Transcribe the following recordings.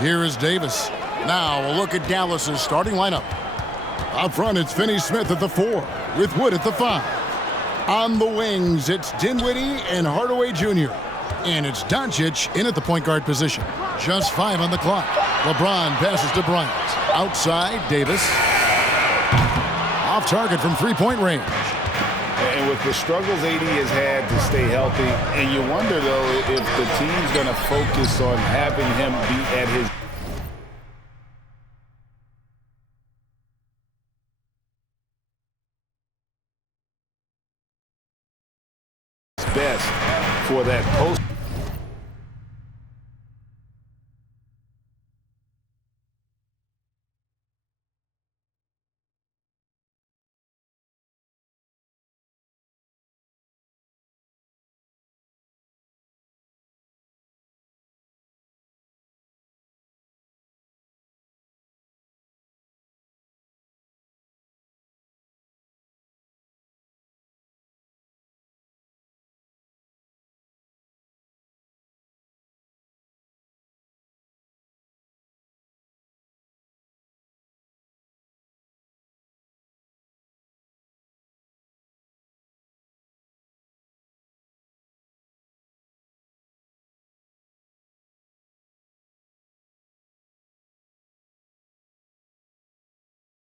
Here is Davis. Now a look at Dallas's starting lineup. Up front, it's Finney-Smith at the 4, with Wood at the 5. On the wings, it's Dinwiddie and Hardaway Jr. And it's Doncic in at the point guard position. Just 5 on the clock. LeBron passes to Bryant. Outside, Davis. Off target from three-point range. And with the struggles AD has had to stay healthy, and you wonder, though, if the team's going to focus on having him be at his best for that post.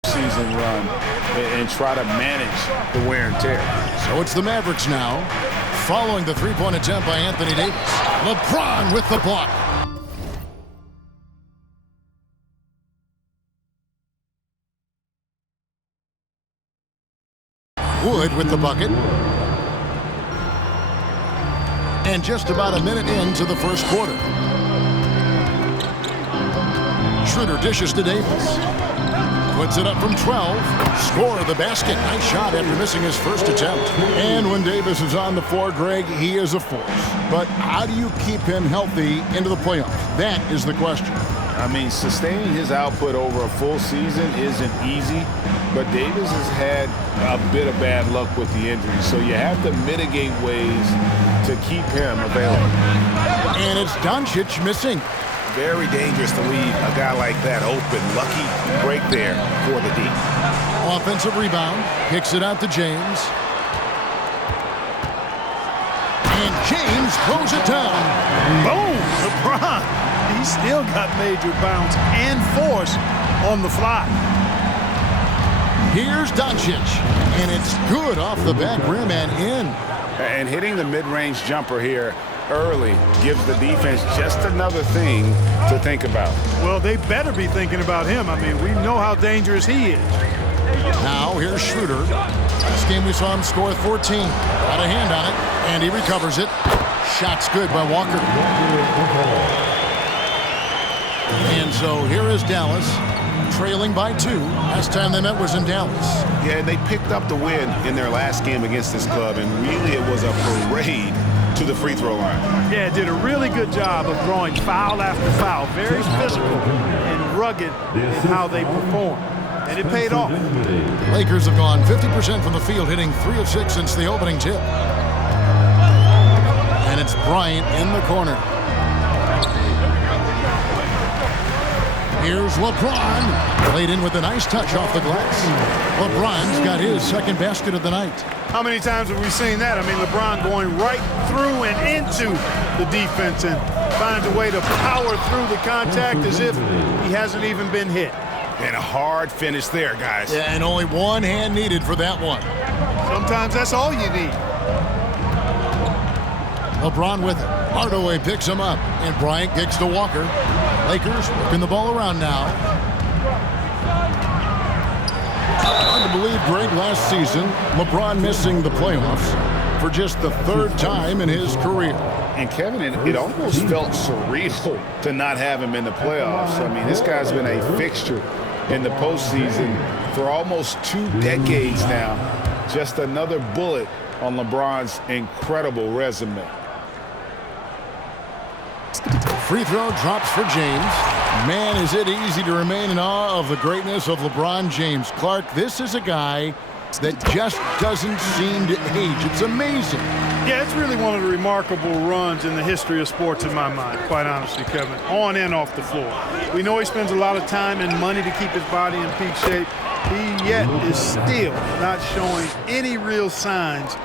Season run and try to manage the wear and tear. So it's the Mavericks now, following the three-point attempt by Anthony Davis. LeBron with the block. Wood with the bucket. And just about a minute into the first quarter. Schroeder dishes to Davis. Puts it up from 12. Score the basket. Nice shot after missing his first attempt. And when Davis is on the floor, Greg, he is a force. But how do you keep him healthy into the playoffs? That is the question. I mean, sustaining his output over a full season isn't easy, but Davis has had a bit of bad luck with the injury. So you have to mitigate ways to keep him available. And it's Doncic missing. Very dangerous to leave a guy like that open. Lucky break there for the D. Offensive rebound. Kicks it out to James. And James throws it down. Boom! LeBron. He's still got major bounce and force on the fly. Here's Doncic. And it's good off the back rim and in. And hitting the mid-range jumper here early gives the defense just another thing to think about. Well, they better be thinking about him. I mean, we know how dangerous he is. Now here's Schroeder. This game we saw him score with 14. Got a hand on it, and he recovers it. Shot's good by Walker. And so here is Dallas, trailing by 2. Last time they met was in Dallas. Yeah, they picked up the win in their last game against this club, and really it was a parade to the free throw line. Yeah, did a really good job of throwing foul after foul. Very physical and rugged in how they perform. And it paid off. Lakers have gone 50% from the field, hitting 3 of 6 since the opening tip. And it's Bryant in the corner. Here's LeBron. Played in with a nice touch off the glass. LeBron's got his second basket of the night. How many times have we seen that? I mean, LeBron going right through and into the defense and finds a way to power through the contact as if he hasn't even been hit. And a hard finish there, guys. Yeah, and only one hand needed for that one. Sometimes that's all you need. LeBron with it. Hardaway picks him up, and Bryant kicks to Walker. Lakers working the ball around now. Hard to believe, Greg, last season, LeBron missing the playoffs for just the 3rd time in his career. And Kevin, it almost felt surreal to not have him in the playoffs. I mean, this guy's been a fixture in the postseason for almost 2 decades now. Just another bullet on LeBron's incredible resume. Free throw drops for James. Man, is it easy to remain in awe of the greatness of LeBron James. Clark, this is a guy that just doesn't seem to age. It's amazing. Yeah, it's really one of the remarkable runs in the history of sports in my mind, quite honestly, Kevin, on and off the floor. We know he spends a lot of time and money to keep his body in peak shape. He yet is still not showing any real signs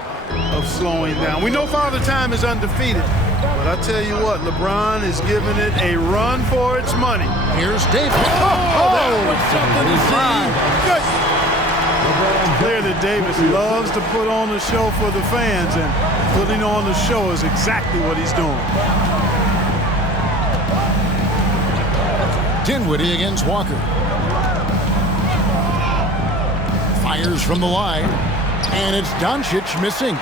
of slowing down. We know Father Time is undefeated, but I tell you what, LeBron is giving it a run for its money. Here's Davis. That was something to see. Good. Clear that Davis loves to put on the show for the fans, and putting on the show is exactly what he's doing. Dinwiddie against Walker. Fires from the line, and it's Doncic missing.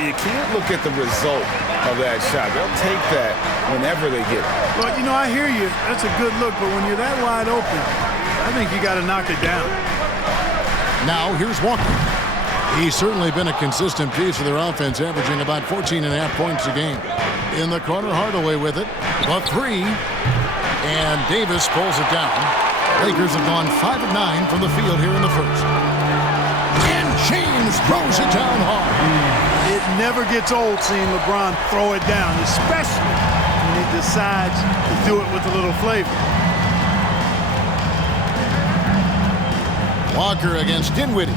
You can't look at the result of that shot. They'll take that whenever they get it. But, you know, I hear you. That's a good look, but when you're that wide open, I think you got to knock it down. Now here's Walker. He's certainly been a consistent piece of their offense, averaging about 14.5 points a game. In the corner, Hardaway with it. A three. And Davis pulls it down. Lakers have gone 5 of 9 from the field here in the first. And James throws it down hard. It never gets old seeing LeBron throw it down, especially when he decides to do it with a little flavor. Walker against Dinwiddie.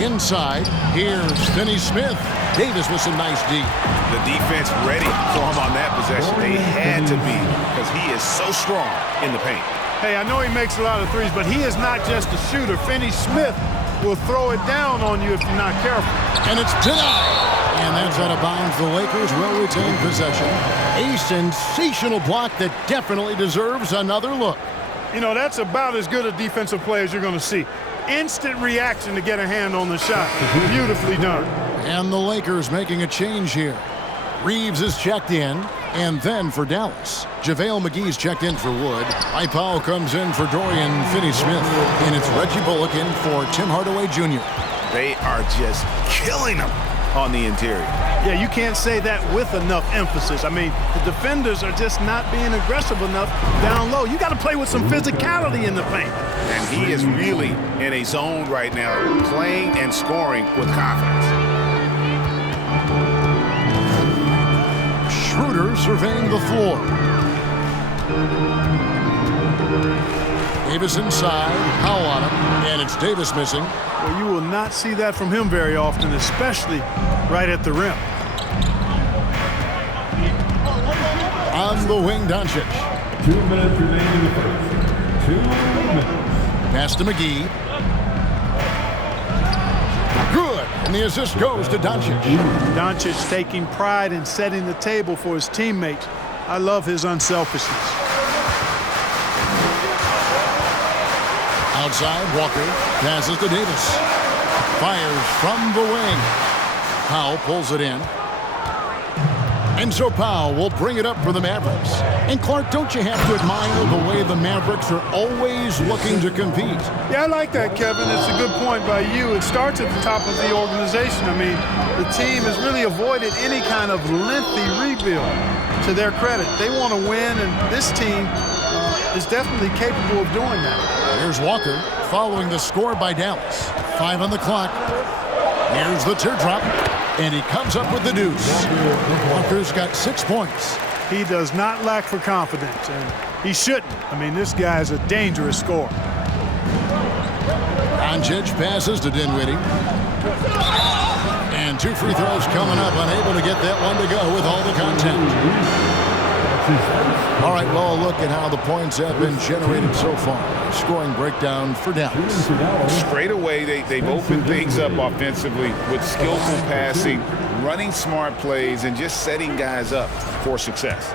Inside, here's Finney Smith. Davis with some nice D. The defense ready for him on that possession. They had to be, because he is so strong in the paint. Hey, I know he makes a lot of threes, but he is not just a shooter. Finney Smith will throw it down on you if you're not careful. And it's denied. And that's out of bounds. The Lakers will retain possession. A sensational block that definitely deserves another look. You know, that's about as good a defensive play as you're going to see. Instant reaction to get a hand on the shot. Beautifully done. And the Lakers making a change here. Reeves is checked in, and then for Dallas, JaVale McGee's checked in for Wood. Powell comes in for Dorian Finney-Smith, and it's Reggie Bullock in for Tim Hardaway Jr. They are just killing them on the interior. Yeah, you can't say that with enough emphasis. I mean, the defenders are just not being aggressive enough down low. You got to play with some physicality in the paint. And he is really in a zone right now, playing and scoring with confidence. Schroeder surveying the floor. Davis inside, Powell on him, and it's Davis missing. Well, you will not see that from him very often, especially right at the rim. On the wing, Doncic. 2 minutes remaining in the first. 2 minutes. Pass to McGee. Good, and the assist goes to Doncic. Doncic taking pride in setting the table for his teammates. I love his unselfishness. Outside, Walker passes to Davis. Fires from the wing. Powell pulls it in. And so Powell will bring it up for the Mavericks. And Clark, don't you have to admire the way the Mavericks are always looking to compete? Yeah, I like that, Kevin. It's a good point by you. It starts at the top of the organization. I mean, the team has really avoided any kind of lengthy rebuild. To their credit, they want to win, and this team is definitely capable of doing that. Here's Walker following the score by Dallas. 5 on the clock. Here's the teardrop, and he comes up with the deuce. Walker's got 6 points. He does not lack for confidence, and he shouldn't. I mean, this guy is a dangerous scorer. Doncic passes to Dinwiddie. And 2 free throws coming up, unable to get that one to go with all the contact. All right, well, look at how the points have been generated so far. Scoring breakdown for Dallas. Straight away, they've opened things up offensively with skillful passing, running smart plays, and just setting guys up for success.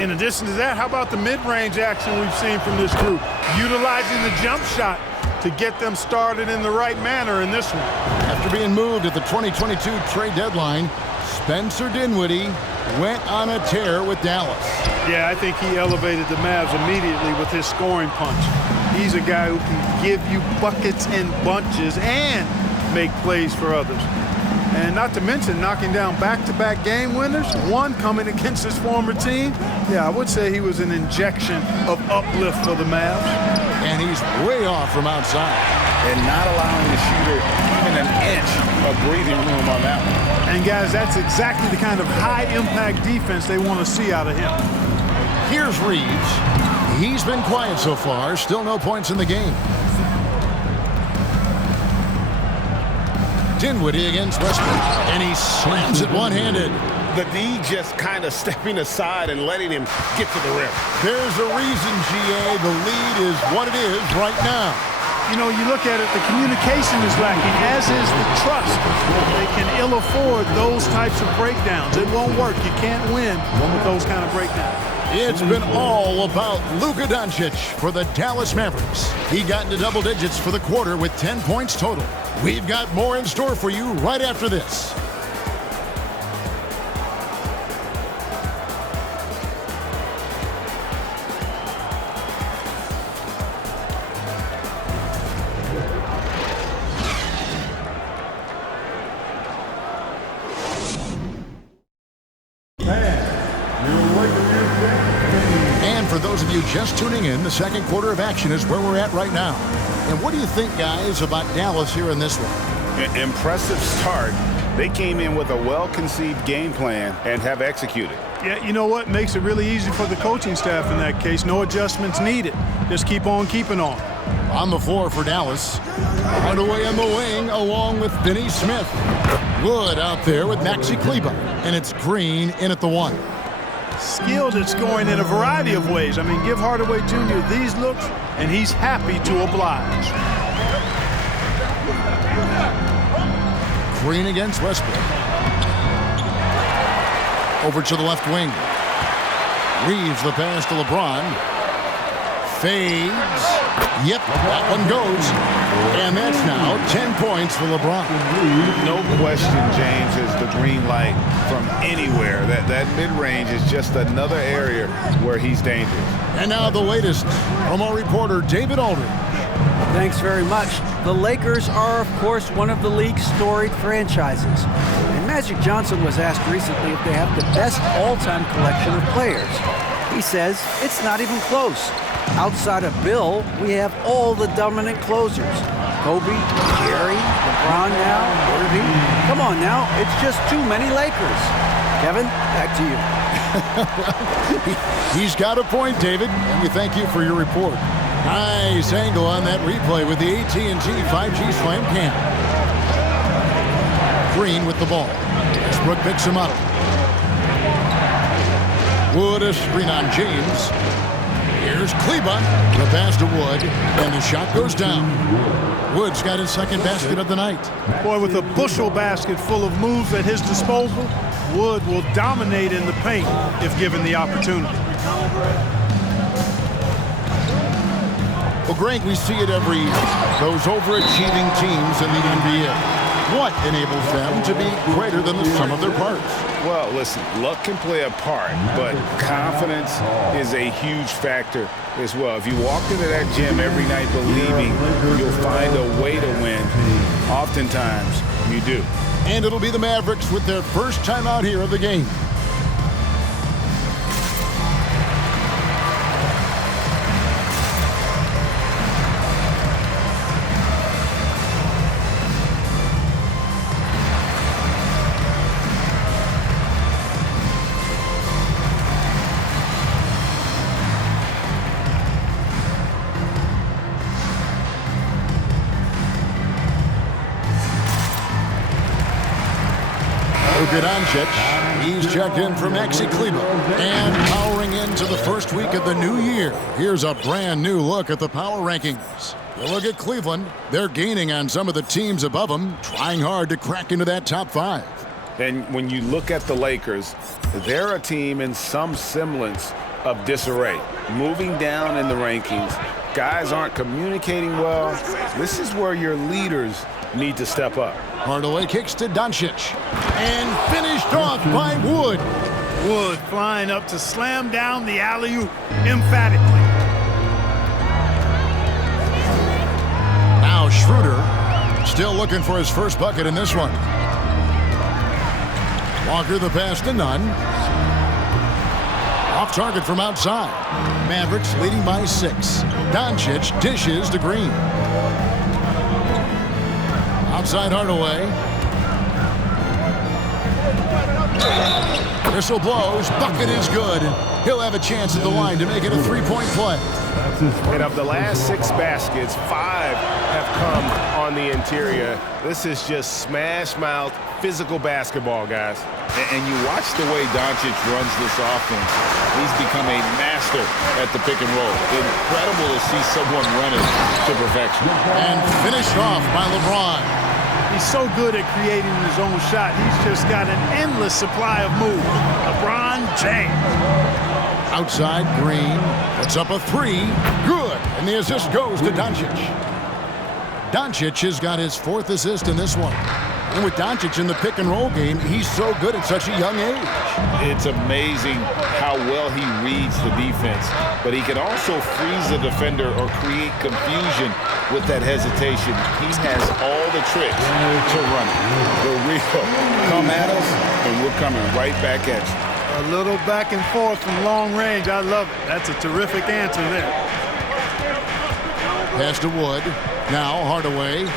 In addition to that, how about the mid-range action we've seen from this group? Utilizing the jump shot to get them started in the right manner in this one. After being moved at the 2022 trade deadline, Spencer Dinwiddie went on a tear with Dallas. Yeah, I think he elevated the Mavs immediately with his scoring punch. He's a guy who can give you buckets in bunches and make plays for others. And not to mention knocking down back-to-back game winners, one coming against his former team. Yeah, I would say he was an injection of uplift for the Mavs. And he's way off from outside. And not allowing the shooter even an inch of breathing room on that one. And guys, that's exactly the kind of high-impact defense they want to see out of him. Here's Reeves. He's been quiet so far. Still no points in the game. Dinwiddie against Westbrook, and he slams it one-handed. The D just kind of stepping aside and letting him get to the rim. There's a reason, GA, the lead is what it is right now. You know, you look at it, the communication is lacking, as is the trust. They can ill afford those types of breakdowns. It won't work. You can't win with those kind of breakdowns. It's been all about Luka Doncic for the Dallas Mavericks. He got into double digits for the quarter with 10 points total. We've got more in store for you right after this. For those of you just tuning in, the second quarter of action is where we're at right now. And what do you think, guys, about Dallas here in this one? Impressive start. They came in with a well-conceived game plan and have executed. Yeah, you know what? Makes it really easy for the coaching staff in that case. No adjustments needed. Just keep on keeping on. On the floor for Dallas. Hardaway in the wing along with Finney Smith. Wood out there with Maxi Kleber. And it's Green in at the one. Skilled at scoring in a variety of ways. I mean, give Hardaway Jr. these looks, and he's happy to oblige. Green against Westbrook. Over to the left wing. Reeves the pass to LeBron. Fades. Yep, that one goes. And that's now 10 points for LeBron. No question, James, is the green light from anywhere. That mid-range is just another area where he's dangerous. And now the latest from our reporter, David Aldridge. Thanks very much. The Lakers are, of course, one of the league's storied franchises. And Magic Johnson was asked recently if they have the best all-time collection of players. He says it's not even close. Outside of Bill, we have all the dominant closers. Kobe, Jerry, LeBron now, Irving. Come on now, it's just too many Lakers. Kevin, back to you. He's got a point, David, and we thank you for your report. Nice angle on that replay with the AT&T 5G Slam Cam. Green with the ball. Westbrook picks him up. Wood a screen on James. Here's Kleber. The pass to Wood, and the shot goes down. Wood's got his second basket of the night. Boy, with a bushel basket full of moves at his disposal, Wood will dominate in the paint if given the opportunity. Well, Greg, we see it every year. Those overachieving teams in the NBA. What enables them to be greater than the sum of their parts? Well, listen, luck can play a part, but confidence is a huge factor as well. If you walk into that gym every night believing you'll find a way to win, oftentimes you do. And it'll be the Mavericks with their first time out here of the game. Luka Doncic, he's checked in for Maxi Kleber. And powering into the first week of the new year, here's a brand new look at the power rankings. You look at Cleveland, they're gaining on some of the teams above them, trying hard to crack into that top five. And when you look at the Lakers, they're a team in some semblance of disarray. Moving down in the rankings, guys aren't communicating well. This is where your leaders need to step up. Hardaway kicks to Doncic. And finished off by Wood. Wood flying up to slam down the alley-oop emphatically. Now Schroeder still looking for his first bucket in this one. Walker the pass to Nunn. Off target from outside. Mavericks leading by 6. Doncic dishes to Green. inside Hardaway. Whistle blows. Bucket is good. He'll have a chance at the line to make it a three-point play. And of the last 6 baskets, 5 have come on the interior. This is just smash-mouth, physical basketball, guys. And you watch the way Doncic runs this offense. He's become a master at the pick and roll. Incredible to see someone run it to perfection. And finished off by LeBron. He's so good at creating his own shot. He's just got an endless supply of moves. LeBron James. Outside, Green puts up a 3. Good. And the assist goes to Doncic. Doncic has got his 4th assist in this one. And with Doncic in the pick and roll game, he's so good at such a young age. It's amazing how well he reads the defense, but he can also freeze the defender or create confusion with that hesitation. He has all the tricks to run it. The real come at us, and we're coming right back at you. A little back and forth from long range. I love it. That's a terrific answer there. Pass to Wood. Now Hardaway.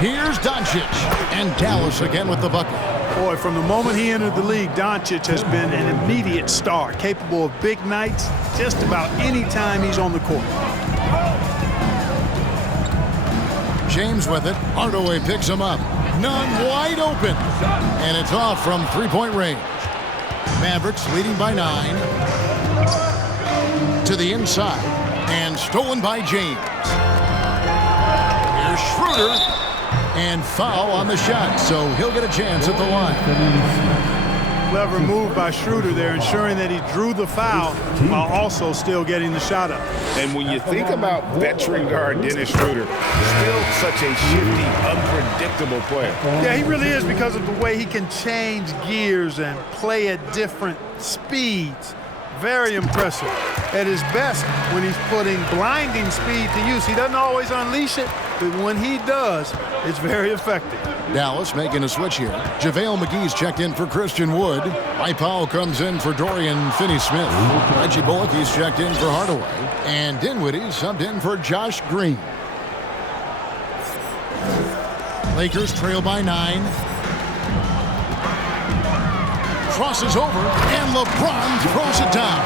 Here's Doncic, and Dallas again with the bucket. Boy, from the moment he entered the league, Doncic has been an immediate star, capable of big nights just about any time he's on the court. James with it. Hardaway picks him up. None wide open. And it's off from three-point range. Mavericks leading by 9. To the inside. And stolen by James. Here's Schroeder. And foul on the shot, so he'll get a chance at the line. Clever move by Schroeder there, ensuring that he drew the foul while also still getting the shot up. And when you think about veteran guard Dennis Schroeder, still such a shifty, unpredictable player. Yeah, he really is, because of the way he can change gears and play at different speeds. Very impressive. At his best, when he's putting blinding speed to use, he doesn't always unleash it, but when he does, it's very effective. Dallas making a switch here. JaVale McGee's checked in for Christian Wood. Mike Powell comes in for Dorian Finney-Smith. Reggie Bullock's checked in for Hardaway. And Dinwiddie subbed in for Josh Green. Lakers trail by 9. Crosses over, and LeBron throws it down.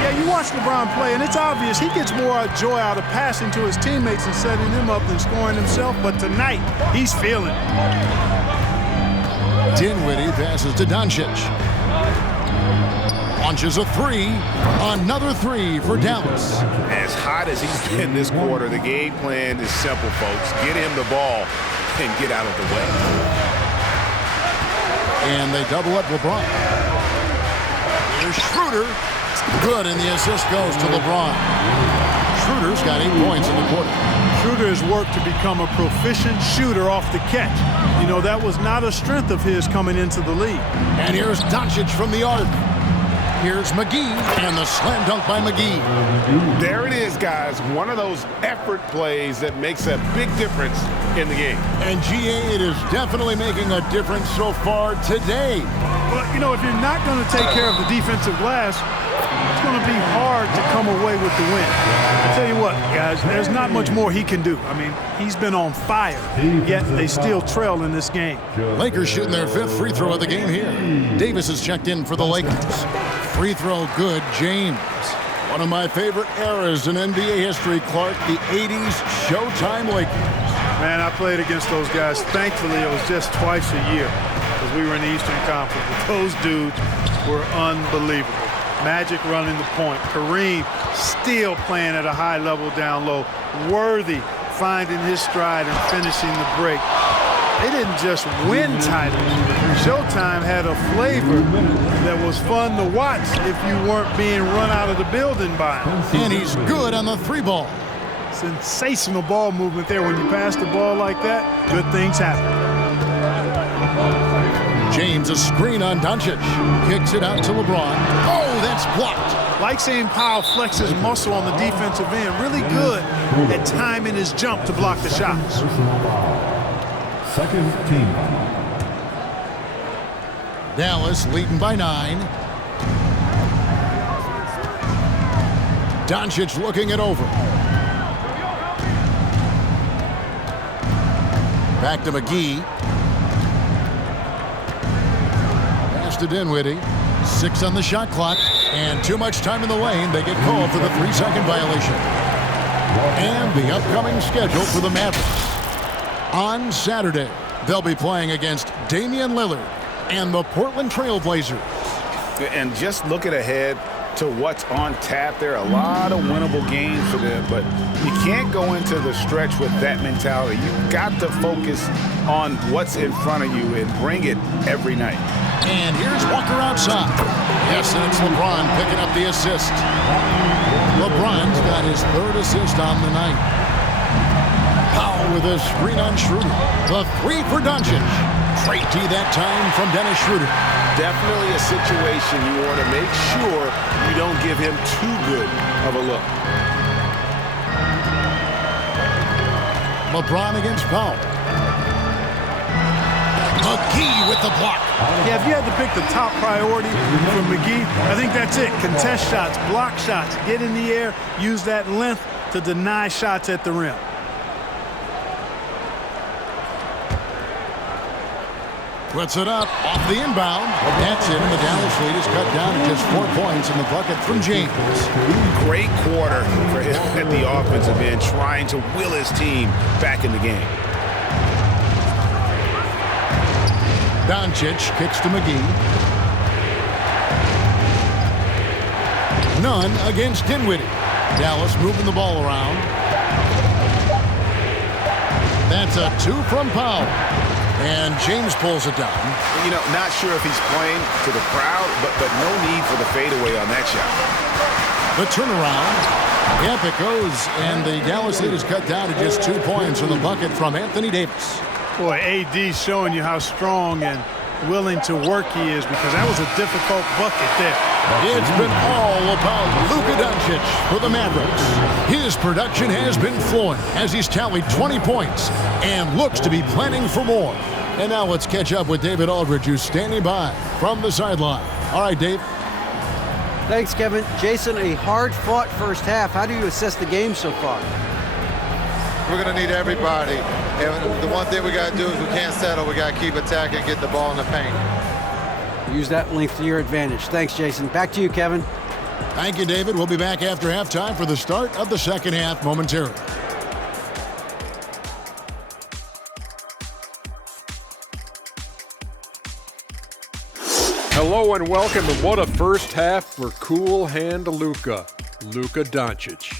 Yeah, you watch LeBron play, and it's obvious he gets more joy out of passing to his teammates and setting them up than scoring himself. But tonight, he's feeling it. Dinwiddie passes to Doncic. Launches a 3. Another 3 for Dallas. As hot as he's been this quarter, the game plan is simple, folks. Get him the ball and get out of the way. And they double up LeBron. Here's Schroeder. Good, and the assist goes to LeBron. Schroeder's got 8 points in the quarter. Schroeder has worked to become a proficient shooter off the catch. You know, that was not a strength of his coming into the league. And here's Doncic from the arc. Here's McGee, and the slam dunk by McGee. There it is, guys. One of those effort plays that makes a big difference in the game. And GA, it is definitely making a difference so far today. But, you know, if you're not going to take care of the defensive glass, it's going to be hard to come away with the win. I'll tell you what, guys, there's not much more he can do. I mean, he's been on fire, yet they still trail in this game. Lakers shooting their 5th free throw of the game here. Davis is checked in for the Lakers. Free throw good, James. One of my favorite eras in NBA history, Clark, the 80s Showtime Lakers. Man, I played against those guys. Thankfully, it was just twice a year because we were in the Eastern Conference. But those dudes were unbelievable. Magic running the point. Kareem still playing at a high level down low. Worthy finding his stride and finishing the break. They didn't just win titles. Showtime had a flavor that was fun to watch if you weren't being run out of the building by him. And he's good on the 3 ball. Sensational ball movement there. When you pass the ball like that, good things happen. James, a screen on Doncic. Kicks it out to LeBron. Oh, that's blocked. Like seeing Powell flex his muscle on the defensive end. Really good at timing his jump to block the shots. Second team. Dallas leading by 9. Doncic looking it over. Back to McGee. Pass to Dinwiddie. 6 on the shot clock. And too much time in the lane. They get called for the 3-second violation. And the upcoming schedule for the Mavericks. On Saturday, they'll be playing against Damian Lillard and the Portland Trail Blazers. And just looking ahead to what's on tap, there are a lot of winnable games for them, but you can't go into the stretch with that mentality. You've got to focus on what's in front of you and bring it every night. And here's Walker outside. Yes, and it's LeBron picking up the assist. LeBron's got his 3rd assist on the night. Powell with a screen on Schroeder. The 3 for Doncic. Great D that time from Dennis Schroeder. Definitely a situation you want to make sure you don't give him too good of a look. LeBron against Powell. McGee with the block. Yeah, if you had to pick the top priority for McGee, I think that's it. Contest shots, block shots, get in the air, use that length to deny shots at the rim. Puts it up off the inbound. That's it. And the Dallas lead is cut down to just 4 points in the bucket from James. Great quarter for him at the offensive end, trying to will his team back in the game. Doncic kicks to McGee. None against Dinwiddie. Dallas moving the ball around. That's a 2 from Powell. And James pulls it down. You know, not sure if he's playing to the crowd, but no need for the fadeaway on that shot. The turnaround. Yep, it goes. And the Dallas lead is cut down to just 2 points from the bucket from Anthony Davis. Boy, AD's showing you how strong and willing to work he is, because that was a difficult bucket there. It's been all about Luka Doncic for the Mavericks. His production has been flowing as he's tallied 20 points and looks to be planning for more. And now let's catch up with David Aldridge, who's standing by from the sideline. All right, Dave. Thanks, Kevin. Jason, a hard-fought first half. How do you assess the game so far? We're going to need everybody. And the one thing we got to do is we can't settle. We got to keep attacking and get the ball in the paint. Use that length to your advantage. Thanks, Jason. Back to you, Kevin. Thank you, David. We'll be back after halftime for the start of the second half momentarily. Hello and welcome, and what a first half for cool hand Luka Doncic.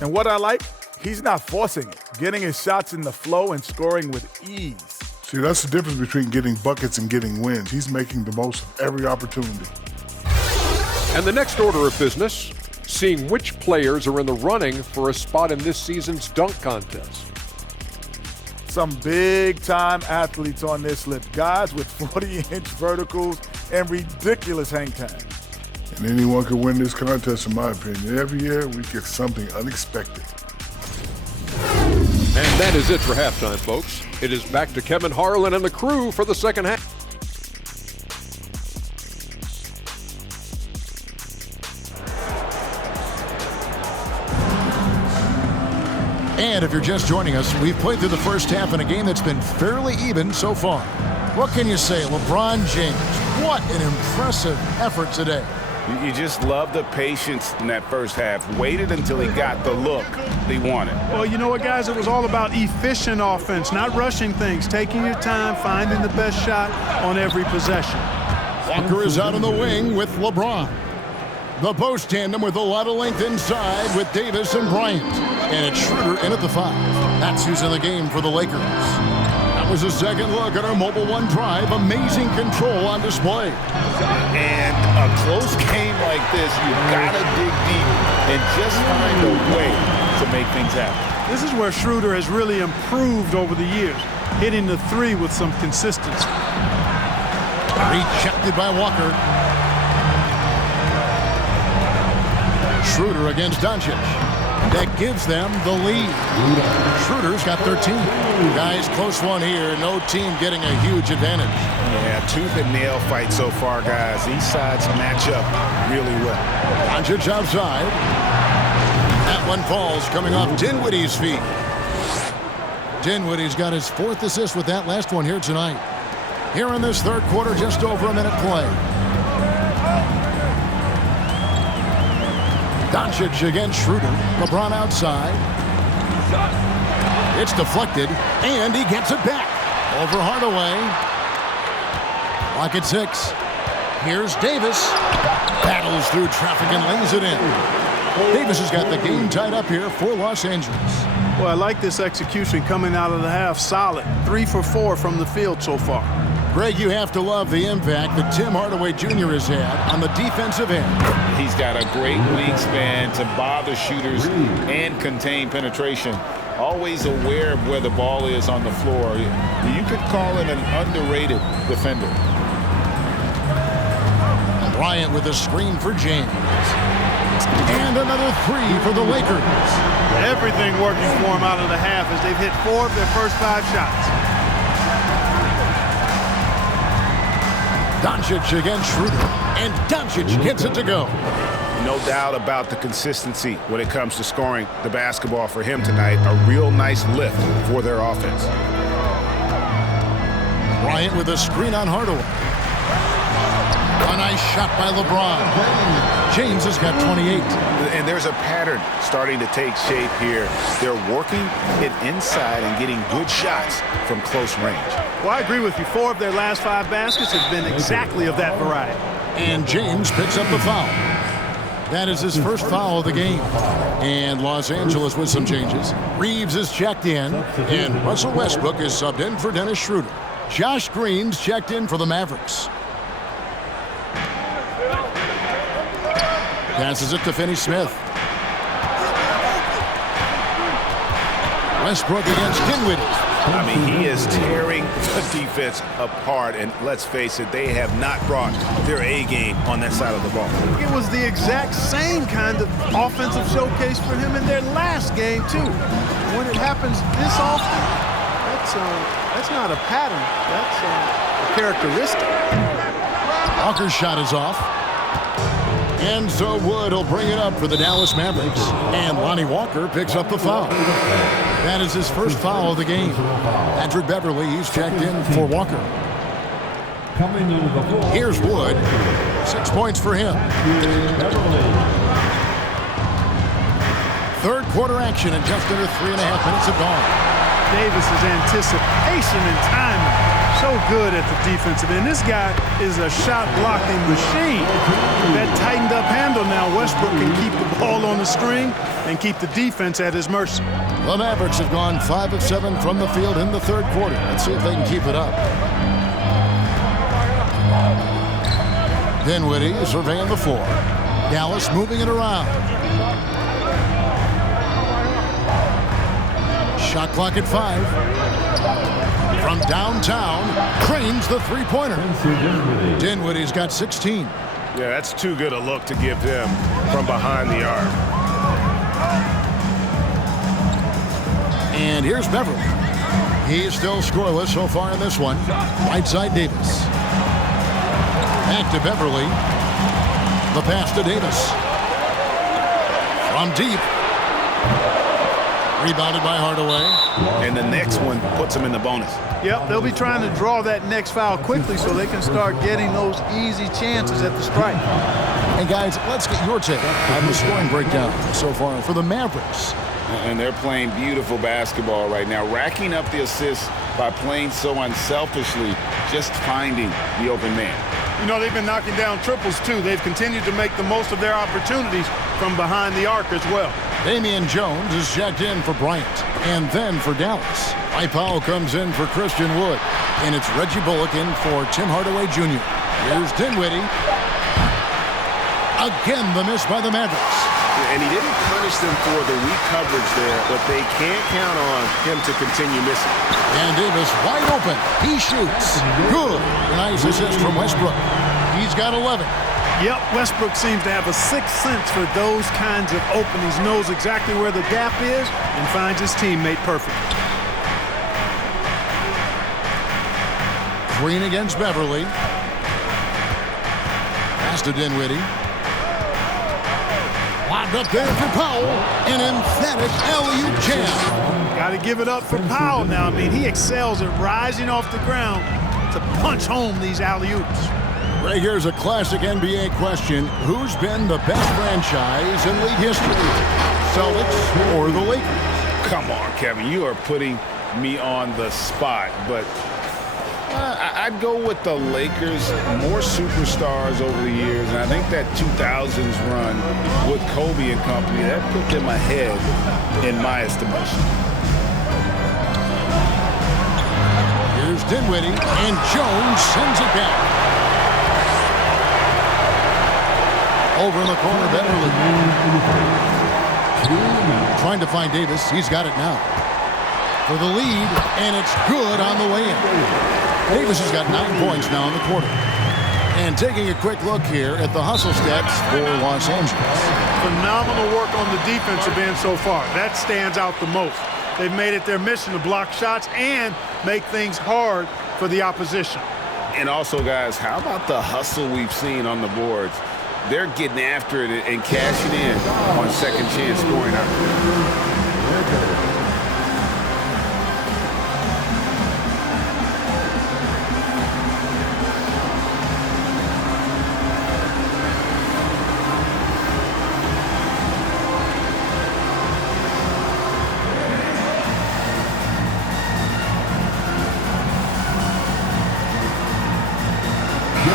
And what I like, he's not forcing it, getting his shots in the flow and scoring with ease. See, that's the difference between getting buckets and getting wins. He's making the most of every opportunity. And the next order of business, seeing which players are in the running for a spot in this season's dunk contest. Some big-time athletes on this list, guys with 40-inch verticals and ridiculous hang time. And anyone could win this contest, in my opinion. Every year, we get something unexpected. And that is it for halftime, folks. It is back to Kevin Harlan and the crew for the second half. And if you're just joining us, we've played through the first half in a game that's been fairly even so far. What can you say? LeBron James, what an impressive effort today. You just love the patience in that first half. Waited until he got the look he wanted. Well, you know what, guys? It was all about efficient offense, not rushing things, taking your time, finding the best shot on every possession. Walker is out on the wing with LeBron. The post tandem with a lot of length inside with Davis and Bryant. And it's Schroeder in at the 5. That's who's in the game for the Lakers. That was a second look at our Mobile One drive. Amazing control on display. And a close game like this, you've got to dig deep and just find a way to make things happen. This is where Schroeder has really improved over the years, hitting the 3 with some consistency. Rejected by Walker. Schroeder against Doncic. That gives them the lead. Schroeder's got 13. Guys, close one here. No team getting a huge advantage. Yeah, tooth and nail fight so far, guys. These sides match up really well. Doncic outside. That one falls coming off Dinwiddie's feet. Dinwiddie's got his 4th assist with that last one here tonight. Here in this third quarter, just over a minute play. Doncic against Schroeder. LeBron outside. It's deflected, and he gets it back. Over Hardaway. Clock at 6. Here's Davis. Battles through traffic and lays it in. Davis has got the game tied up here for Los Angeles. Well, I like this execution coming out of the half. Solid. 3 for 4 from the field so far. Greg, you have to love the impact that Tim Hardaway Jr. has had on the defensive end. He's got a great wingspan to bother shooters and contain penetration. Always aware of where the ball is on the floor. You could call him an underrated defender. Bryant with a screen for James. And another 3 for the Lakers. Everything working for them out of the half as they've hit 4 of their first 5 shots. Doncic against Schroeder. And Doncic gets it to go. No doubt about the consistency when it comes to scoring the basketball for him tonight. A real nice lift for their offense. Bryant with a screen on Hardaway. A nice shot by LeBron. James has got 28. And there's a pattern starting to take shape here. They're working it inside and getting good shots from close range. Well, I agree with you. 4 of their last 5 baskets have been exactly of that variety. And James picks up the foul. That is his first foul of the game. And Los Angeles with some changes. Reeves is checked in, and Russell Westbrook is subbed in for Dennis Schroeder. Josh Green's checked in for the Mavericks. Passes it to Finney-Smith. Westbrook against Dinwiddie. I mean, he is tearing the defense apart, and let's face it, they have not brought their A game on that side of the ball. It was the exact same kind of offensive showcase for him in their last game, too. When it happens this often, that's not a pattern. That's a characteristic. Walker's shot is off. And so Wood will bring it up for the Dallas Mavericks. And Lonnie Walker picks up the foul. That is his first foul of the game. Patrick Beverly, he's checked in for Walker. Here's Wood. 6 points for him. Third quarter action in just under 3.5 minutes have gone. Davis's anticipation and timing. So good at the defensive end. This guy is a shot-blocking machine. That tightened up handle now. Westbrook can keep the ball on the string and keep the defense at his mercy. The Mavericks have gone 5 of 7 from the field in the third quarter. Let's see if they can keep it up. Dinwiddie surveying the floor. Dallas moving it around. Shot clock at 5. From downtown, cranes the three-pointer. Dinwiddie's got 16. Yeah, that's too good a look to give them from behind the arc. And here's Beverly. He's still scoreless so far in this one. Right side Davis. Back to Beverly. The pass to Davis. From deep. Rebounded by Hardaway. And the next one puts him in the bonus. Yep, they'll be trying to draw that next foul quickly so they can start getting those easy chances at the strike. And guys, let's get your take on the scoring breakdown so far for the Mavericks. And they're playing beautiful basketball right now, racking up the assists by playing so unselfishly, just finding the open man. You know, they've been knocking down triples, too. They've continued to make the most of their opportunities from behind the arc as well. Damian Jones is checked in for Bryant, and then for Dallas. Mike Powell comes in for Christian Wood, and it's Reggie Bullock in for Tim Hardaway Jr. Here's Dinwiddie. Again, the miss by the Mavericks. And he didn't punish them for the weak coverage there, but they can't count on him to continue missing. And Davis wide open. He shoots. Good. Nice assist from Westbrook. He's got 11. Yep, Westbrook seems to have a sixth sense for those kinds of openings. Knows exactly where the gap is and finds his teammate perfect. Green against Beverly. Pass to Dinwiddie. Lobbed up there for Powell. An emphatic alley-oop jam. Got to give it up for Powell now. I mean, he excels at rising off the ground to punch home these alley-oops. Ray, here's a classic NBA question. Who's been the best franchise in league history? Celtics or the Lakers? Come on, Kevin. You are putting me on the spot, but I'd go with the Lakers. More superstars over the years, and I think that 2000s run with Kobe and company, that put them ahead in my estimation. Here's Dinwiddie, and Jones sends it back. Over in the corner, Beverly. Trying to find Davis. He's got it now. For the lead, and it's good on the way in. Davis has got 9 points now in the quarter. And taking a quick look here at the hustle stats for Los Angeles. Phenomenal work on the defensive end so far. That stands out the most. They've made it their mission to block shots and make things hard for the opposition. And also, guys, how about the hustle we've seen on the boards? They're getting after it and cashing in on second chance scoring opportunities.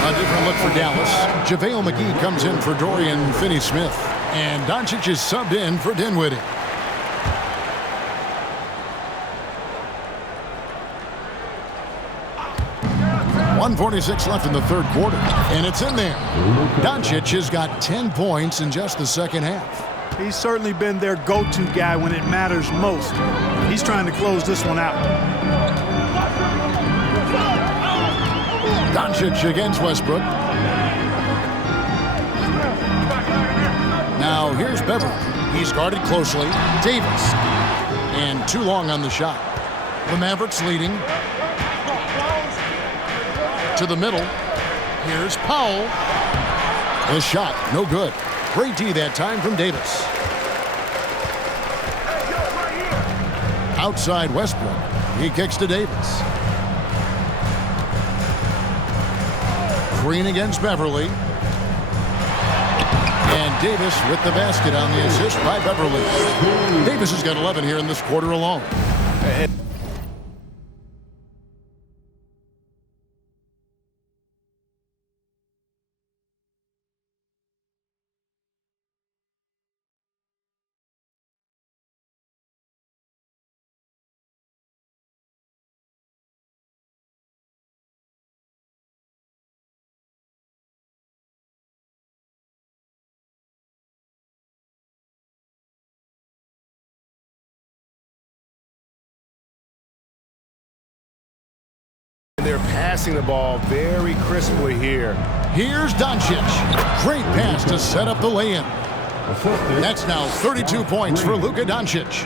A different look for Dallas. JaVale McGee comes in for Dorian Finney-Smith. And Doncic is subbed in for Dinwiddie. .146 left in the third quarter. And it's in there. Doncic has got 10 points in just the second half. He's certainly been their go-to guy when it matters most. He's trying to close this one out. Doncic against Westbrook. Now here's Beverly. He's guarded closely. Davis. And too long on the shot. The Mavericks leading. To the middle. Here's Powell. The shot, no good. Great D that time from Davis. Outside Westbrook. He kicks to Davis. Green against Beverly. And Davis with the basket on the assist by Beverly. Davis has got 11 here in this quarter alone. They're passing the ball very crisply here. Here's Doncic. Great pass to set up the lay-in. That's now 32 points for Luka Doncic.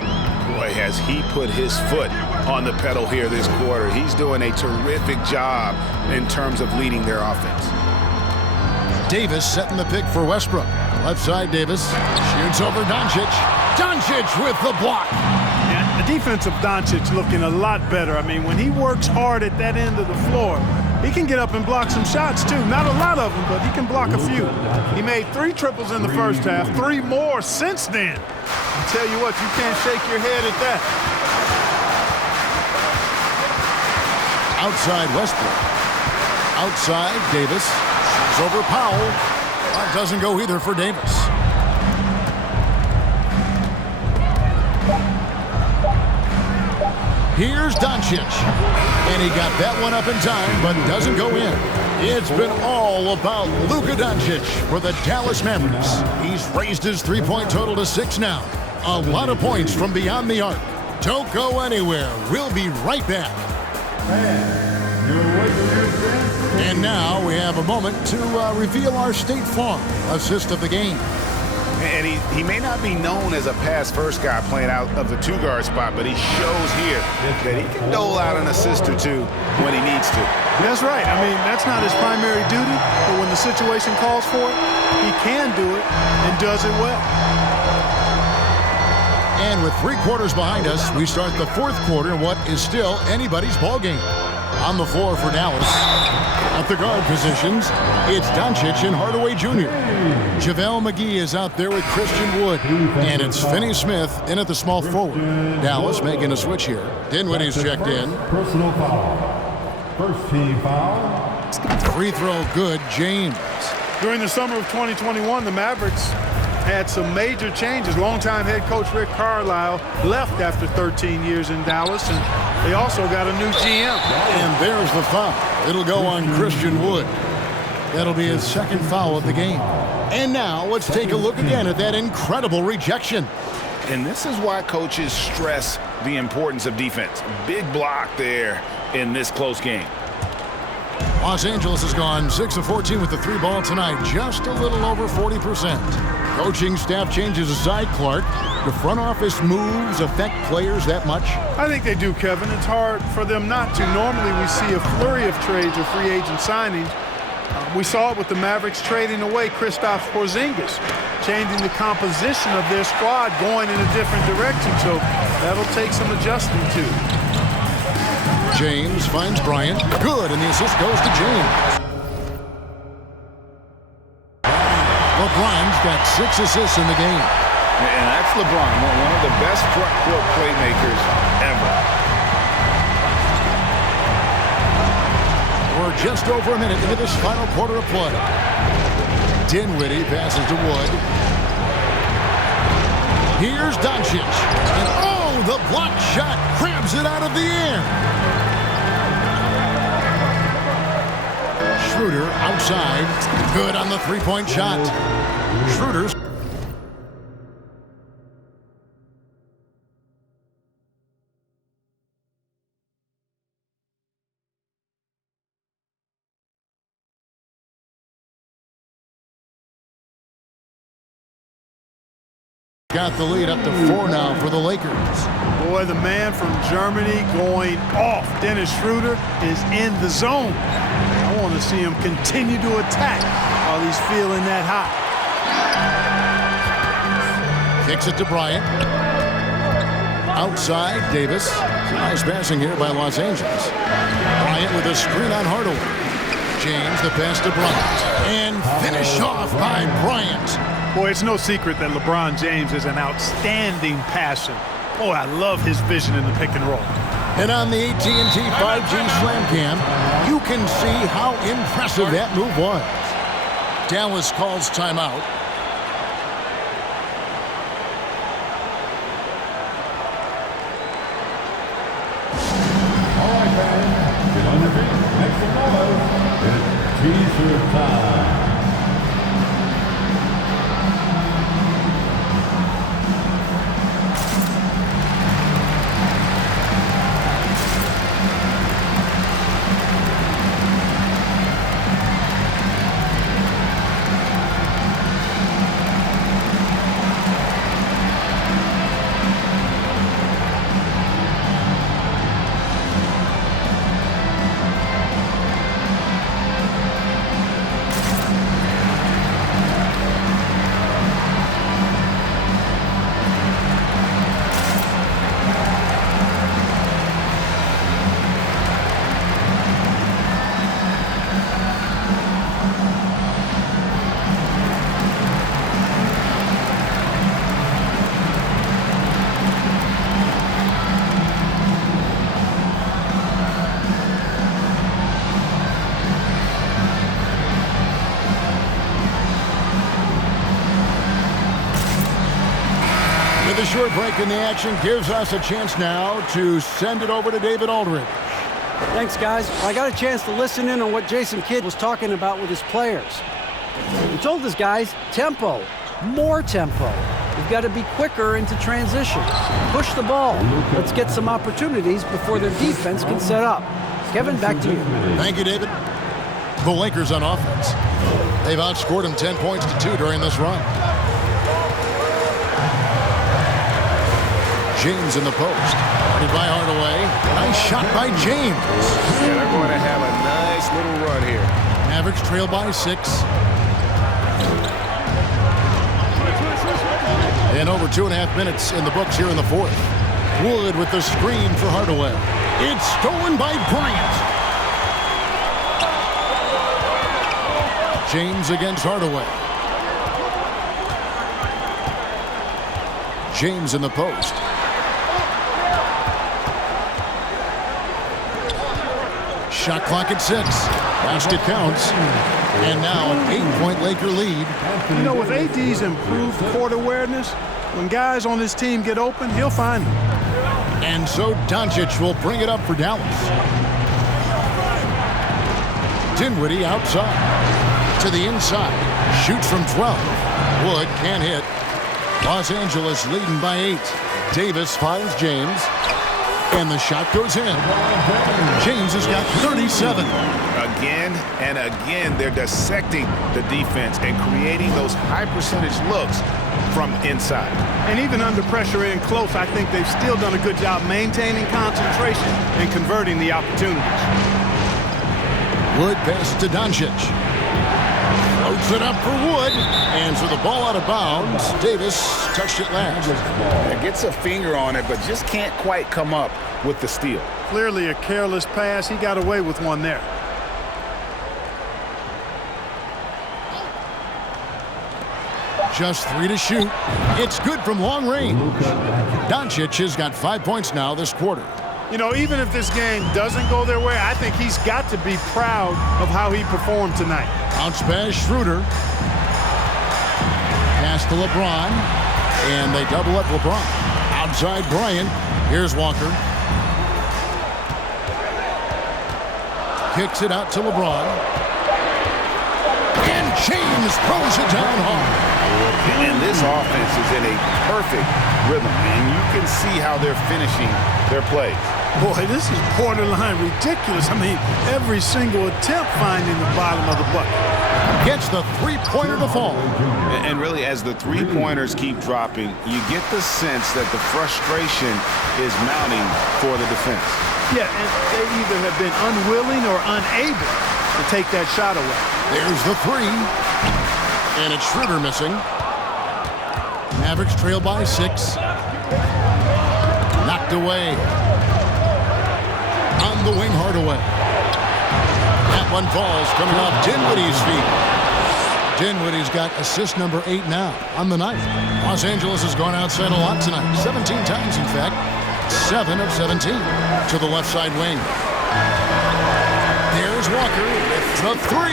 Boy, has he put his foot on the pedal here this quarter. He's doing a terrific job in terms of leading their offense. Davis setting the pick for Westbrook. Left side, Davis shoots over Doncic. Doncic with the block. Yeah, the defense of Doncic looking a lot better. I mean, when he works hard at that end of the floor, he can get up and block some shots too. Not a lot of them, but he can block a few. He made 3 triples in the first half, 3 more since then. I tell you what, you can't shake your head at that. Outside Westbrook. Outside Davis. It's over Powell. That doesn't go either for Davis. Here's Doncic. And he got that one up in time, but doesn't go in. It's been all about Luka Doncic for the Dallas Mavericks. He's raised his three-point total to 6 now. A lot of points from beyond the arc. Don't go anywhere. We'll be right back. And now we have a moment to reveal our State Farm assist of the game. And he may not be known as a pass-first guy playing out of the 2-guard spot, but he shows here that he can dole out an assist or two when he needs to. That's right. I mean, that's not his primary duty, but when the situation calls for it, he can do it and does it well. And with 3 quarters behind us, we start the 4th quarter in what is still anybody's ball game. On the floor for Dallas, at the guard positions, it's Doncic and Hardaway Jr. JaVale McGee is out there with Christian Wood. And it's Finney Smith in at the small forward. Dallas making a switch here. Dinwiddie's checked in. Personal foul. First team foul. Free throw good, James. During the summer of 2021, the Mavericks had some major changes. Longtime head coach Rick Carlisle left after 13 years in Dallas, and they also got a new GM. And there's the foul. It'll go on Christian Wood. That'll be his 2nd foul of the game. And now let's take a look again at that incredible rejection. And this is why coaches stress the importance of defense. Big block there in this close game. Los Angeles has gone 6 of 14 with the 3 ball tonight, just a little over 40%. Coaching staff changes aside, Clark. Do front office moves affect players that much? I think they do, Kevin. It's hard for them not to. Normally we see a flurry of trades or free agent signings. We saw it with the Mavericks trading away Kristaps Porzingis, changing the composition of their squad, going in a different direction. So that'll take some adjusting to. James finds Bryant. Good, and the assist goes to James. LeBron's got 6 assists in the game. And that's LeBron, one of the best front court playmakers ever. We're just over a minute into this final quarter of play. Dinwiddie passes to Wood. Here's Doncic. And oh, the blocked shot grabs it out of the air. Schroeder outside. Good on the 3-point shot. Schroeder's. Got the lead up to 4 now for the Lakers. Boy, the man from Germany going off. Dennis Schroeder is in the zone. I want to see him continue to attack while he's feeling that hot. Kicks it to Bryant. Outside, Davis. Nice passing here by Los Angeles. Bryant with a screen on Hardaway. James, the pass to Bryant. And finished off by Bryant. Boy, it's no secret that LeBron James is an outstanding passer. Boy, I love his vision in the pick and roll. And on the AT&T 5G Slam Cam, you can see how impressive that move was. Dallas calls timeout. All right, fans, get on your feet, make some noise. It's T-shirt time. The short break in the action gives us a chance now to send it over to David Aldridge. Thanks, guys. I got a chance to listen in on what Jason Kidd was talking about with his players. He told his guys, tempo, more tempo. We've got to be quicker into transition. Push the ball. Let's get some opportunities before their defense can set up. Kevin, back to you. Thank you, David. The Lakers on offense. They've outscored them 10 points to 2 during this run. James in the post. Guarded by Hardaway. Nice shot by James. Yeah, they're going to have a nice little run here. Mavericks trail by 6. And over 2.5 minutes in the books here in the fourth. Wood with the screen for Hardaway. It's stolen by Bryant. James against Hardaway. James in the post. Shot clock at 6. Basket counts. And now an 8-point Laker lead. You know, with AD's improved court awareness, when guys on his team get open, he'll find them. And so Doncic will bring it up for Dallas. Dinwiddie outside. To the inside. Shoots from 12. Wood can't hit. Los Angeles leading by 8. Davis finds James. And the shot goes in. James has got 37. Again and again, they're dissecting the defense and creating those high percentage looks from inside. And even under pressure and close, I think they've still done a good job maintaining concentration and converting the opportunities. Wood passes to Doncic. Floats it up for Wood. And so the ball out of bounds. Davis touched it last. It gets a finger on it, but just can't quite come up with the steal. Clearly a careless pass. He got away with one there. Just 3 to shoot. It's good from long range. Doncic has got 5 points now this quarter. You know, even if this game doesn't go their way, I think he's got to be proud of how he performed tonight. Bounce pass, Schroeder. Pass to LeBron. And they double up LeBron. Outside Bryant. Here's Walker. Kicks it out to LeBron. And James throws it down hard. And this offense is in a perfect rhythm, and you can see how they're finishing their plays. Boy, this is borderline ridiculous. I mean, every single attempt finding the bottom of the bucket. Gets the three-pointer to fall. And really, as the three-pointers keep dropping, you get the sense that the frustration is mounting for the defense. Yeah, and they either have been unwilling or unable to take that shot away. There's the 3. And it's Schroeder missing. Mavericks trail by 6. Knocked away. On the wing, Hardaway. That one falls, coming off Dinwiddie's feet. Dinwiddie's got assist number 8 now on the night. Los Angeles has gone outside a lot tonight. 17 times, in fact. 7 of 17 to the left side wing. There's Walker with the 3.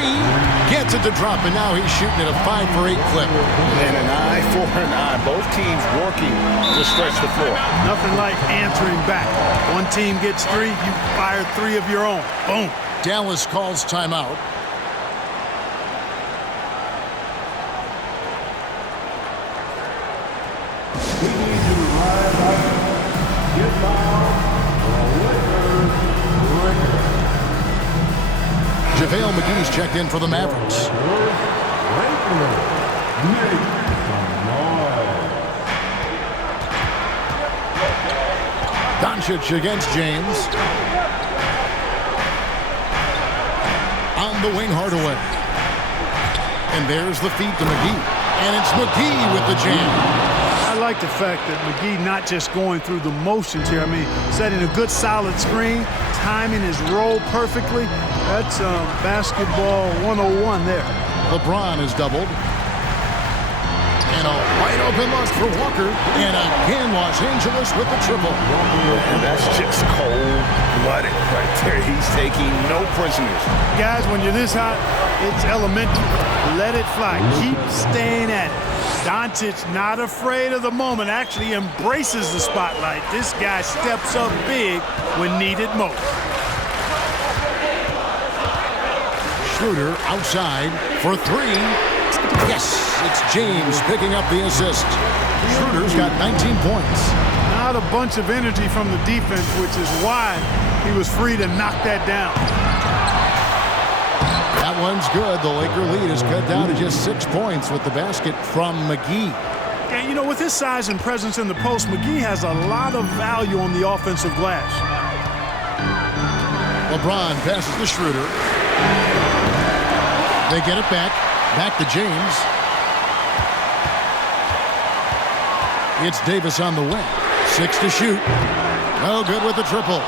Gets it to drop, and now he's shooting at a 5 for 8 clip. And an eye for an eye. Both teams working to stretch the floor. Nothing like answering back. One team gets 3, you fire 3 of your own. Boom. Dallas calls timeout. We need you to rise up, get down, JaVale McGee's checked in for the Mavericks. Doncic against James. On the wing, Hardaway. And there's the feed to McGee. And it's McGee with the jam. I like the fact that McGee not just going through the motions here. I mean, setting a good solid screen, timing his roll perfectly. That's basketball 101 there. LeBron is doubled. And a wide open look for Walker. And again, Los Angeles with the triple. And that's just cold-blooded right there. He's taking no prisoners. Guys, when you're this hot, it's elementary. Let it fly. Keep staying at it. Doncic not afraid of the moment, actually embraces the spotlight. This guy steps up big when needed most. Schroeder outside for 3. Yes, it's James picking up the assist. Schroeder's got 19 points. Not a bunch of energy from the defense, which is why he was free to knock that down. That one's good. The Laker lead is cut down to just 6 points with the basket from McGee. And, you know, with his size and presence in the post, McGee has a lot of value on the offensive glass. LeBron passes to Schroeder. They get it back. Back to James. It's Davis on the wing. 6 to shoot. No good with the triple.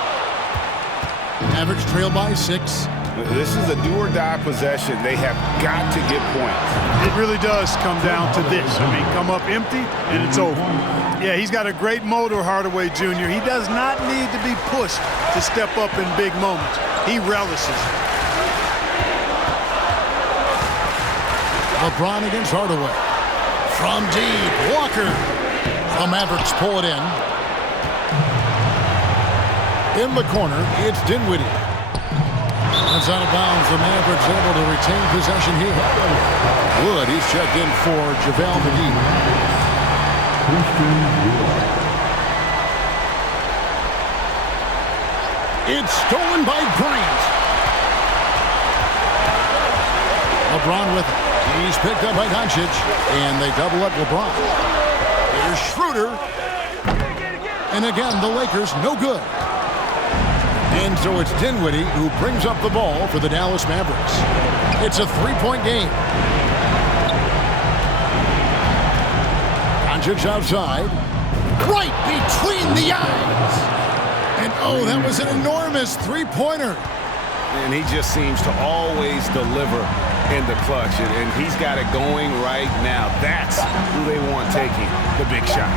Mavericks trail by 6. This is a do-or-die possession. They have got to get points. It really does come down to this. I mean, come up empty, and it's over. Yeah, he's got a great motor, Hardaway Jr. He does not need to be pushed to step up in big moments. He relishes. LeBron against Hardaway. From deep, Walker. The Mavericks pull it in. In the corner, it's Dinwiddie. It's out of bounds. The Mavericks able to retain possession here. Wood, he's checked in for JaVale McGee. It's stolen by Bryant. LeBron with it. He's picked up by Doncic, and they double up LeBron. Here's Schroeder. And again, the Lakers no good. And so it's Dinwiddie who brings up the ball for the Dallas Mavericks. It's a 3-point game. Doncic outside. Right between the eyes. And oh, that was an enormous three-pointer. And he just seems to always deliver in the clutch. And he's got it going right now. That's who they want taking the big shot.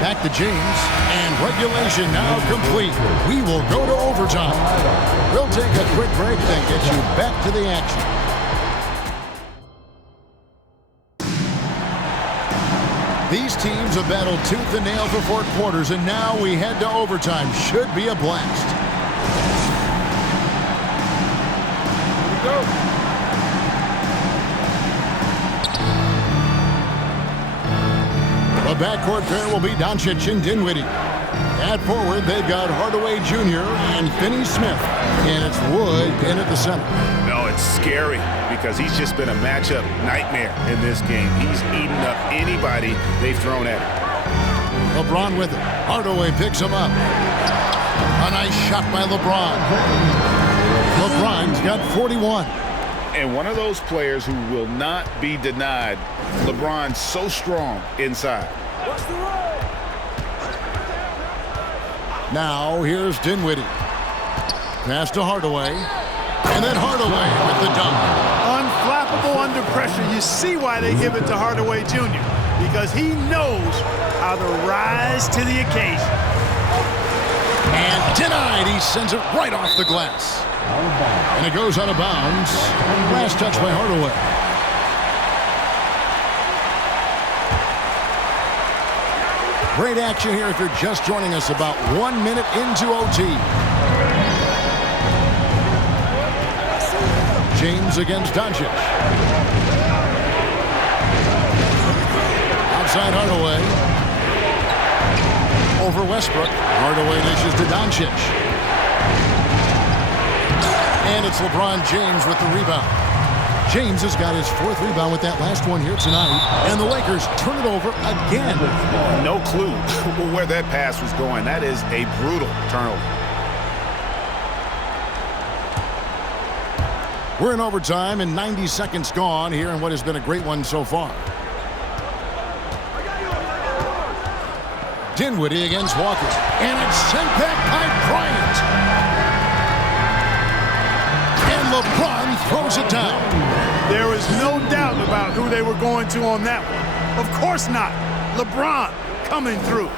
Back to James, and regulation now complete. We will go to overtime. We'll take a quick break and get you back to the action. These teams have battled tooth and nail for 4 quarters, and now we head to overtime. Should be a blast. Here we go. The backcourt pair will be Doncic and Dinwiddie. At forward, they've got Hardaway Jr. and Finney Smith. And it's Wood in at the center. No, it's scary because he's just been a matchup nightmare in this game. He's eaten up anybody they've thrown at him. LeBron with it. Hardaway picks him up. A nice shot by LeBron. LeBron's got 41. And one of those players who will not be denied. LeBron's so strong inside. Now here's Dinwiddie. Pass to Hardaway. And then Hardaway with the dunk. Unflappable under pressure. You see why they give it to Hardaway Jr. Because he knows how to rise to the occasion. And denied. He sends it right off the glass. And it goes out of bounds. Last touch by Hardaway. Great action here if you're just joining us, about 1 minute into OT. James against Doncic. Outside Hardaway. Over Westbrook. Hardaway dishes to Doncic. And it's LeBron James with the rebound. James has got his 4th rebound with that last one here tonight. And the Lakers turn it over again. No clue where that pass was going. That is a brutal turnover. We're in overtime and 90 seconds gone here in what has been a great one so far. Dinwiddie against Walker. And it's sent back by Bryant. LeBron throws it down. There is no doubt about who they were going to on that one. Of course not. LeBron coming through.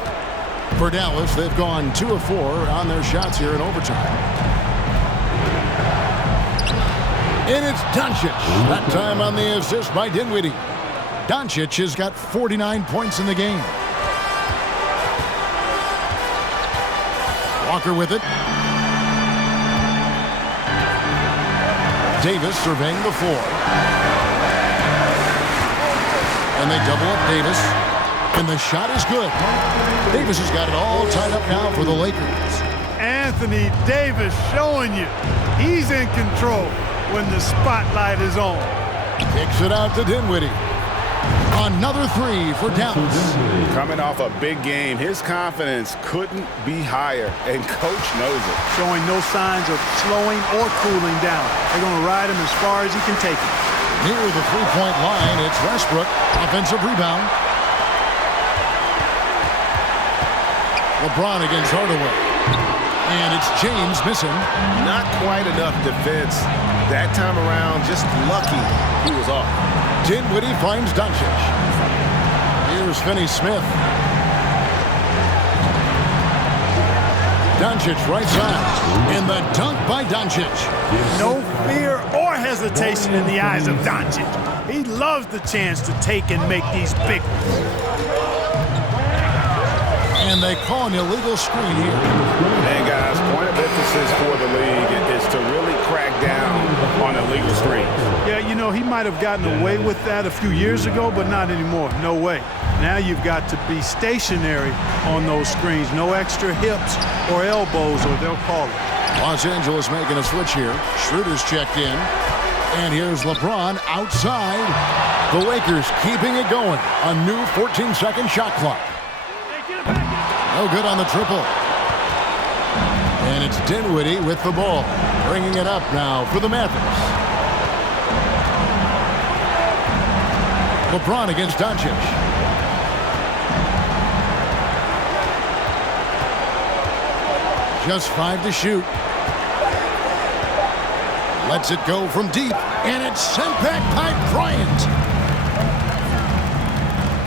For Dallas, they've gone 2 of 4 on their shots here in overtime. And it's Doncic. That time on the assist by Dinwiddie. Doncic has got 49 points in the game. Walker with it. Davis surveying the floor. And they double up Davis. And the shot is good. Davis has got it all tied up now for the Lakers. Anthony Davis showing you he's in control when the spotlight is on. Kicks it out to Dinwiddie. Another 3 for Dallas. Coming off a big game, his confidence couldn't be higher, and coach knows it. Showing no signs of slowing or cooling down. They're going to ride him as far as he can take him. Near the 3-point line, it's Westbrook. Offensive rebound. LeBron against Hardaway. And it's James missing. Not quite enough defense that time around. Just lucky he was off. Dinwiddie finds Doncic. Here's Finney-Smith. Doncic right side. And the dunk by Doncic. No fear or hesitation in the eyes of Doncic. He loves the chance to take and make these big ones. And they call an illegal screen here. And guys, point of emphasis for the league is to really crack down on illegal screens. Yeah, you know, he might have gotten away with that a few years ago, but not anymore. No way. Now you've got to be stationary on those screens. No extra hips or elbows, or they'll call it. Los Angeles making a switch here. Schroeder's checked in. And here's LeBron outside. The Lakers keeping it going. A new 14-second shot clock. No good on the triple. And it's Dinwiddie with the ball. Bringing it up now for the Mavericks. LeBron against Doncic. Just 5 to shoot. Lets it go from deep. And it's sent back by Bryant.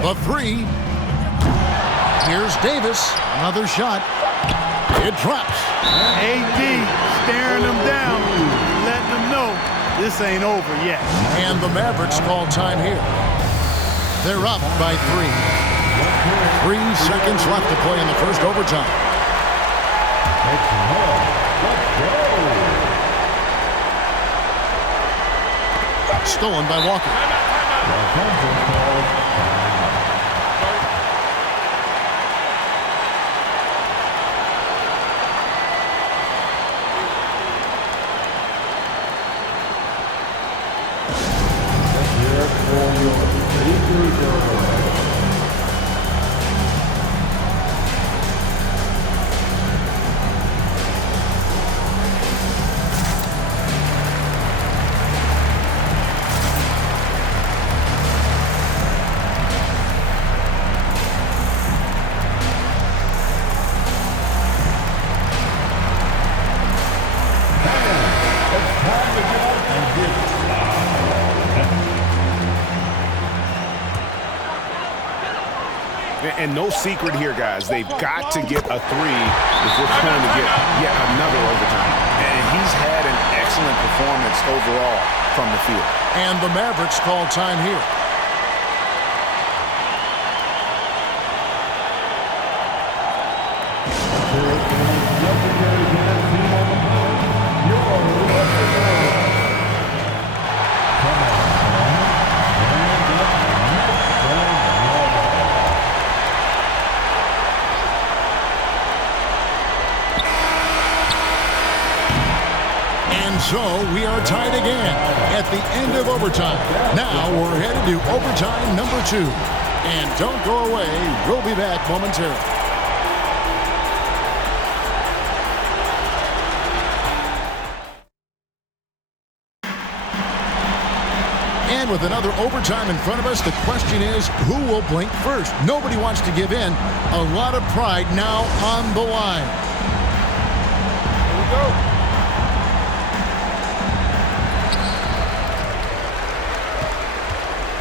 The three. Here's Davis. Another shot. It drops. AD staring him down, letting him know this ain't over yet. And the Mavericks call time here. They're up by 3. 3 seconds left to play in the first overtime. Stolen by Walker. And no secret here, guys. They've got to get a 3 if we're going to get yet another overtime. And he's had an excellent performance overall from the field. And the Mavericks call time here. So we are tied again at the end of overtime. Now we're headed to overtime number 2. And don't go away. We'll be back momentarily. And with another overtime in front of us, the question is, who will blink first? Nobody wants to give in. A lot of pride now on the line. Here we go.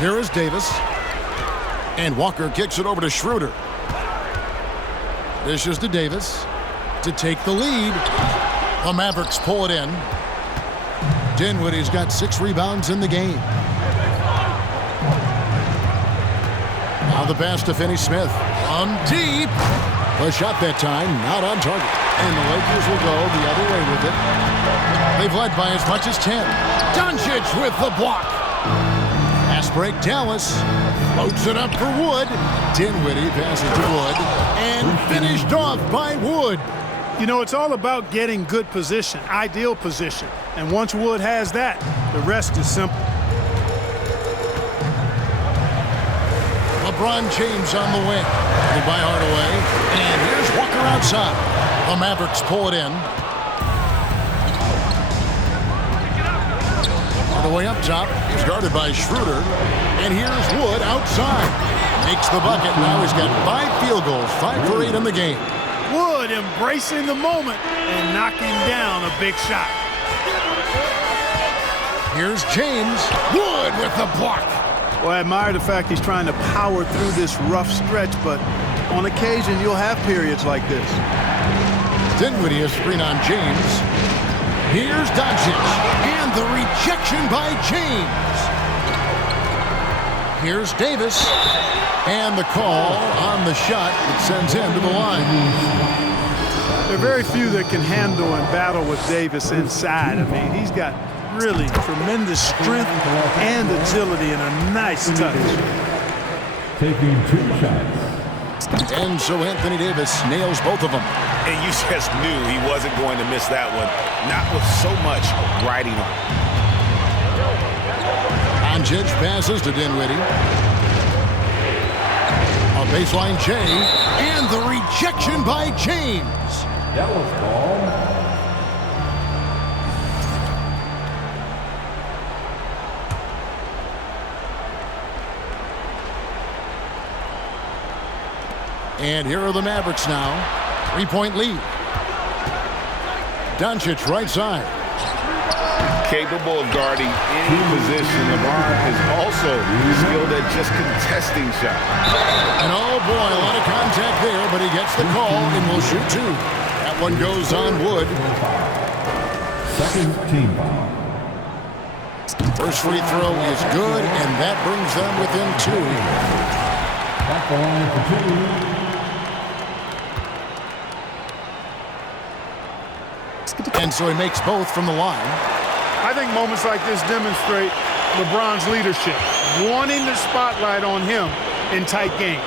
Here is Davis. And Walker kicks it over to Schroeder. Dishes to Davis to take the lead. The Mavericks pull it in. Dinwiddie's got 6 rebounds in the game. Now the pass to Finney-Smith. From deep. The shot that time not on target. And the Lakers will go the other way with it. They've led by as much as 10. Doncic with the block. Fast break, Dallas. Floats it up for Wood. Dinwiddie passes to Wood. And finished off by Wood. You know, it's all about getting good position, ideal position. And once Wood has that, the rest is simple. LeBron James on the wing. By Hardaway. And here's Walker outside. The Mavericks pull it in. Hardaway up top. He's guarded by Schroeder. And here's Wood outside. Makes the bucket. Now he's got 5 field goals. 5 for 8 in the game. Wood embracing the moment and knocking down a big shot. Here's James. Wood with the block. Well, I admire the fact he's trying to power through this rough stretch, but on occasion you'll have periods like this. Dinwiddie a screen on James. Here's Doncic. And the rejection by James. Here's Davis. And the call on the shot that sends him to the line. There are very few that can handle and battle with Davis inside. I mean, he's got really tremendous strength and agility and a nice touch. Taking 2 shots. And so Anthony Davis nails both of them. And you just knew he wasn't going to miss that one. Not with so much riding on. Doncic passes to Dinwiddie. A baseline J. And the rejection by James. Dallas ball. And here are the Mavericks now. 3-point lead. Doncic right side. Capable of guarding any position. LeBron is also skilled at just contesting shots. And oh boy, a lot of contact there, but he gets the call and will shoot 2. That one goes on Wood. Second team foul. First free throw is good, and that brings them within 2. Back the line for 2. And so he makes both from the line. I think moments like this demonstrate LeBron's leadership, wanting the spotlight on him in tight games.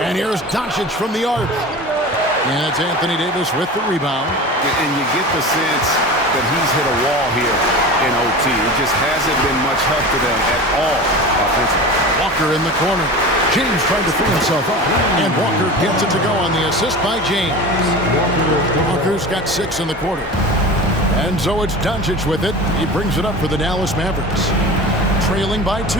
And here's Doncic from the arc. And it's Anthony Davis with the rebound. And you get the sense that he's hit a wall here in OT. It just hasn't been much help to them at all offensively. Walker in the corner. James trying to free himself up. And Walker gets it to go on the assist by James. Walker's got 6 in the quarter. And so it's Doncic with it. He brings it up for the Dallas Mavericks. Trailing by 2.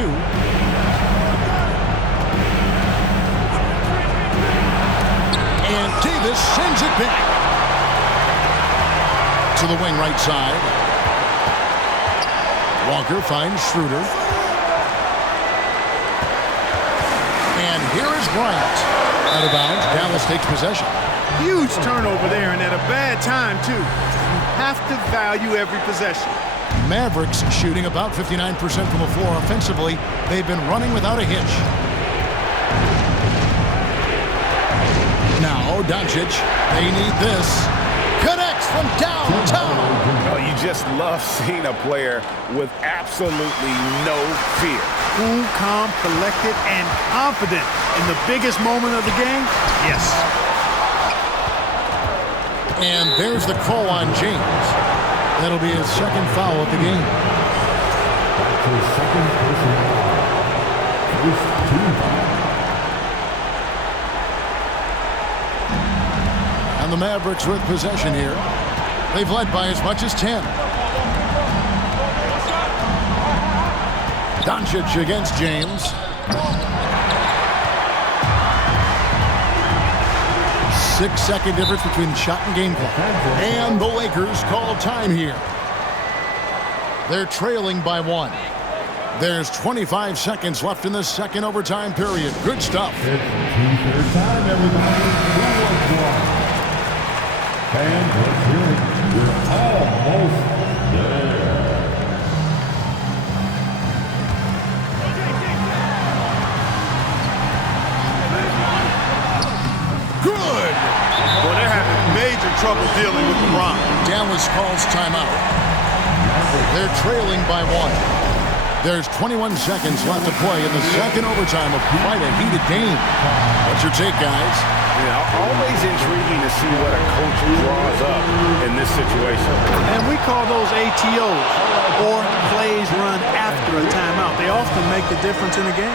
And Davis sends it back to the wing right side. Walker finds Schroeder. And here is Bryant. Out of bounds, Dallas takes possession. Huge turnover there, and at a bad time, too. You have to value every possession. Mavericks shooting about 59% from the floor offensively. They've been running without a hitch. Now, Doncic, they need this. Connects from downtown. Oh, you just love seeing a player with absolutely no fear. Cool, calm, collected, and confident in the biggest moment of the game? Yes. And there's the call on James. That'll be his second foul of the game. Back to his second personal foul. First team foul. And the Mavericks with possession here. They've led by as much as 10. Doncic against James. 6-second difference between shot and game clock. And the Lakers call time here. They're trailing by 1. There's 25 seconds left in the second overtime period. Good stuff. It's T-shirt time, everybody. Fans, let's hear it. We're almost there. Good. Well, they're having major trouble dealing with LeBron. Dallas calls timeout. They're trailing by 1. There's 21 seconds left to play in the second overtime of quite a heated game. What's your take, guys? Yeah, always intriguing to see what a coach draws up in this situation. And we call those ATOs, or plays run after a timeout. They often make the difference in a game.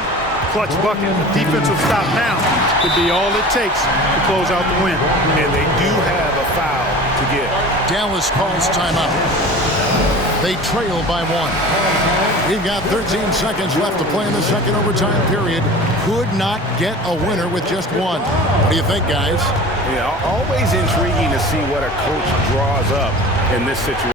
Clutch bucket, a defensive stop now could be all it takes to close out the win. And they do have a foul to give. Dallas calls timeout. They trail by 1. We've got 13 seconds left to play in the second overtime period. Could not get a winner with just one. What do you think, guys? Yeah, always intriguing to see what a coach draws up in this situation.